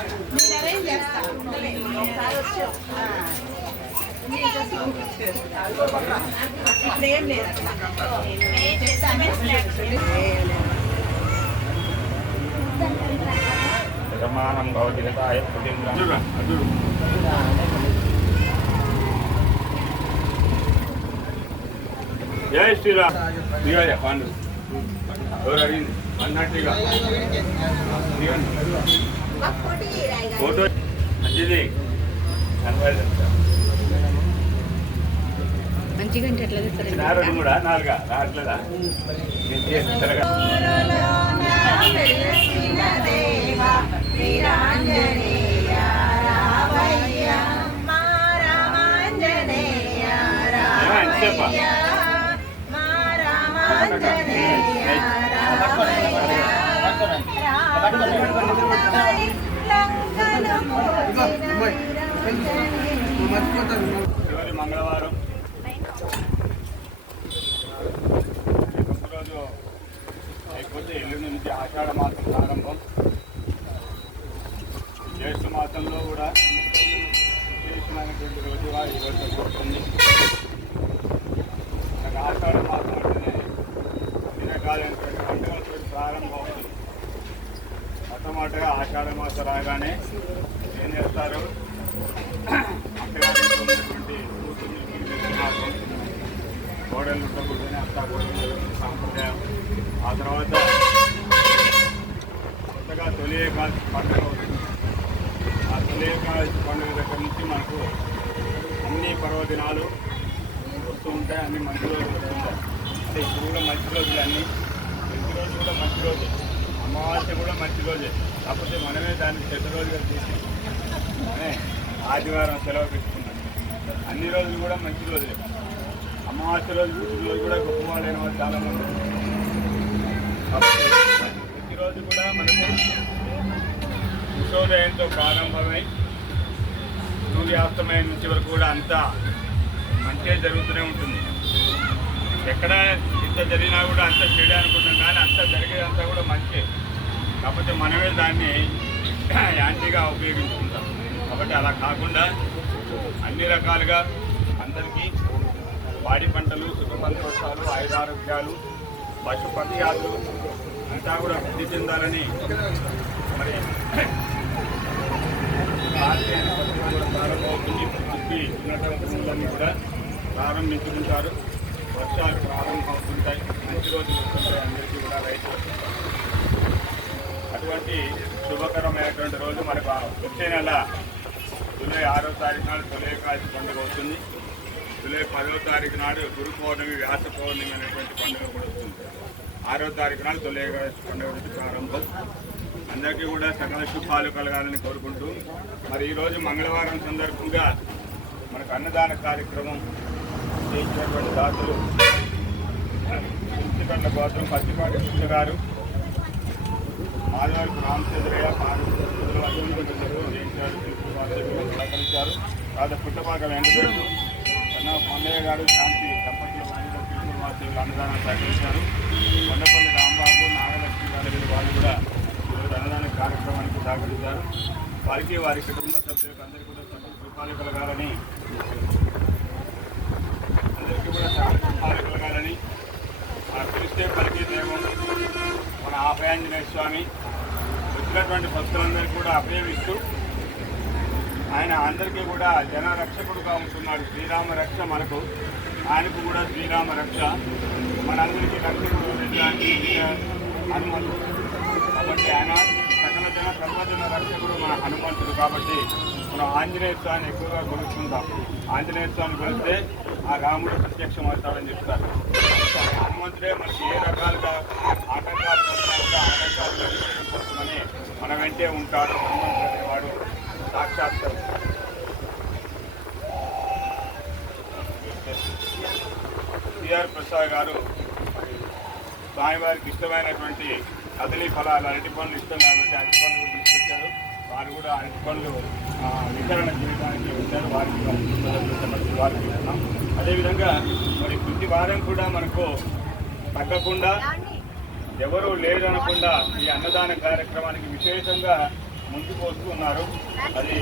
నేను అరేంజ్ చేస్తా ఒకసారి వచ్చి ఆ. ఇప్పుడు ఏం లేదు అట్లా. చేస్తాను. యజమానం శ్రీరామ్ ఎవరు అడిగింది అన్నట్టుగా ఫోటో మంచిది. మంచిగా అంటే ఎట్లా తెస్తారు కూడా నాలుగా? రావట్లేదా? నేను ఆషాఢ మాసం ప్రారంభం. జ్యేష్ఠ మాసంలో కూడా విశేషమైనటువంటి రోజుగా ఈ రోజు జరుగుతుంది. మనకు ఆషాఢ మాసం అంటేనే అన్ని పండుగలతో ప్రారంభం. అవుతుంది మొట్టమొదటిగా ఆషాఢ మాసం రాగానే ఏం చేస్తారు? అక్కగారింట్లో ఉన్నటువంటి కూతుర్ని పిలిపించుకున్నాము. ఉండకూడదని అంతా కూడా సాంప్రదాయం. ఆ తర్వాత తొలి ఏకాదశి పండుగ అవుతుంది. ఆ తొలి ఏకాదశి పండుగ దగ్గర నుంచి మనకు అన్ని పర్వదినాలు వస్తూ ఉంటాయి. అన్ని మంచి రోజులు వస్తూ ఉంటాయి. అంటే ఇప్పుడు కూడా మంచి రోజులు అన్ని ప్రతి రోజు కూడా మంచి రోజు. అమావాస్య కూడా మంచి రోజే. కాకపోతే మనమే దాన్ని చెడ్డ రోజుగా తీసి ఆదివారం సెలవు పెట్టుకున్నాం. అన్ని రోజులు కూడా మంచి రోజులే అమావాస్య రోజు రోజు కూడా గొప్పవాళ్ళైన వాళ్ళు చాలా మంది కూడా మనకు సూర్యోదయంతో ప్రారంభమై సూర్యాస్తమయం నుంచి వరకు కూడా అంతా మంచిగా జరుగుతూనే ఉంటుంది. ఎక్కడ ఇంత జరిగినా కూడా అంత చెడు అనుకుంటాం కానీ అంత జరిగేదంతా కూడా మంచి కాకపోతే మనమే దాన్ని యాంటీగా ఉపయోగించుకుంటాం. కాబట్టి అలా కాకుండా అన్ని రకాలుగా అందరికీ పాడి పంటలు సుఖ సంతోషాలు ఆయుధారోగ్యాలు పశు పక్షాలు అంతా కూడా వృద్ధి చెందాలని మరి ప్రారంభమవుతుంది. చెప్పి ఉన్నతన్నీ కూడా ప్రారంభించుకుంటారు. వర్షాలు ప్రారంభమవుతుంటాయి. మంచి రోజులు వస్తుంటాయి అందరికీ కూడా రైతులు అటువంటి శుభకరమైనటువంటి రోజు మనకు వచ్చే నెల జూలై ఆరో తారీఖు నాడు తొలయకాశి పండుగ వస్తుంది. జూలై పదో తారీఖు నాడు గురు పౌర్ణమి వ్యాస పౌర్ణమి అనేటువంటి పండుగ ఆరో తారీఖు నాడు తొలి పండుగ నుంచి ప్రారంభం. అందరికీ కూడా సకల శుభాలు కలగాలని కోరుకుంటూ మరి ఈరోజు మంగళవారం సందర్భంగా మనకు అన్నదాన కార్యక్రమం చేసినటువంటి దాతలు చింతకండ కోసం పత్తిపాటి కృష్ణ గారు మాధవరపు రామచంద్రయ్య సహకరించారు తర్వాత పుట్టపాక వెంకటేశ్వరు కన్నా పొందయ్య గారు శాంతి దంపతులు వాసులు అన్నదానం సహకరించారు. కొండపల్లి రాంబాబు నాగలక్ష్మి గారు వీరు వాళ్ళు కూడా ఈరోజు అన్నదాన కార్యక్రమానికి సహకరించారు. వారికి వారి కుటుంబ సభ్యులకు అందరికీ కూడా సభ్యులు కృపాలు కలగాలని అందరికీ కూడా సభ్యులు కృపాలు కలగాలని మన పిలిస్తే పలికి దేవం మన ఆభయాంజనేయ స్వామి వచ్చినటువంటి భక్తులందరికీ కూడా అభయమిస్తూ ఆయన అందరికీ కూడా జన రక్షకుడుగా ఉంటున్నాడు. శ్రీరామ రక్ష మనకు. ఆయనకు కూడా శ్రీరామ రక్ష. మనందరికీ రక్షకుడు హనుమంతుడు. కాబట్టి ఆయన సకల జన సర్వజన రక్షకుడు మన హనుమంతుడు. కాబట్టి మనం ఆంజనేయ స్వామిని ఎక్కువగా కొలుస్తుంటాం ఆంజనేయ స్వామి కొలిస్తే ఆ రాముడు ప్రత్యక్షం అవుతాడని చెప్తారు. హనుమంతుడే మనకి ఏ రకాల సిఆర్ ప్రసాద్ గారు స్వామివారికి ఇష్టమైనటువంటి కదలీ ఫలాలు అరటి పనులు ఇష్టం కాబట్టి అరటి పనులు తీసుకొచ్చారు. వారు కూడా అరటి పనులు ఆ, వితరణ చేయడానికి వచ్చారు. వారికి వారికి ఇస్తున్నాం అదేవిధంగా మరి ప్రతి వారం కూడా మనకు తగ్గకుండా ఎవరు లేరు అనకుండా ఈ అన్నదాన కార్యక్రమానికి విశేషంగా ముందుకు వస్తున్నారు అది